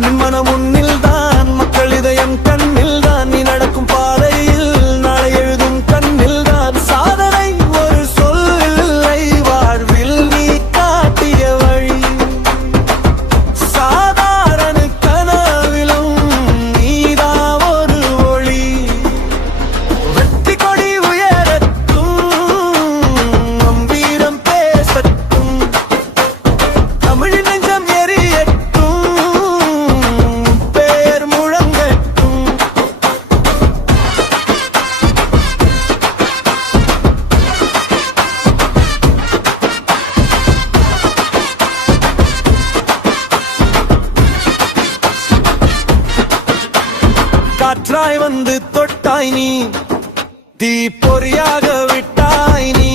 மண்ணின் மனம் உன்னில் தான், மக்கள் இதயம் கண்ணில் தான், நீ நடக்கும் பாதையில் நாளை எழுதும் கண்ணில் தான். சாதனை ஒரு சொல் இல்லை, வாழ்வில் நீ காட்டிய வழி. சாதாரண கனவிலும் நீதான் ஒரு ஒளி. வெற்றி கொடி உயரட்டும், கம்பீரம் பேசட்டும், தமிழின் நெஞ்சம் எரியட்டும், பேர் முழங்கட்டும். காற்றாய் வந்து தொட்டாய் நீ, தீ பொறியாக விட்டாய் நீ.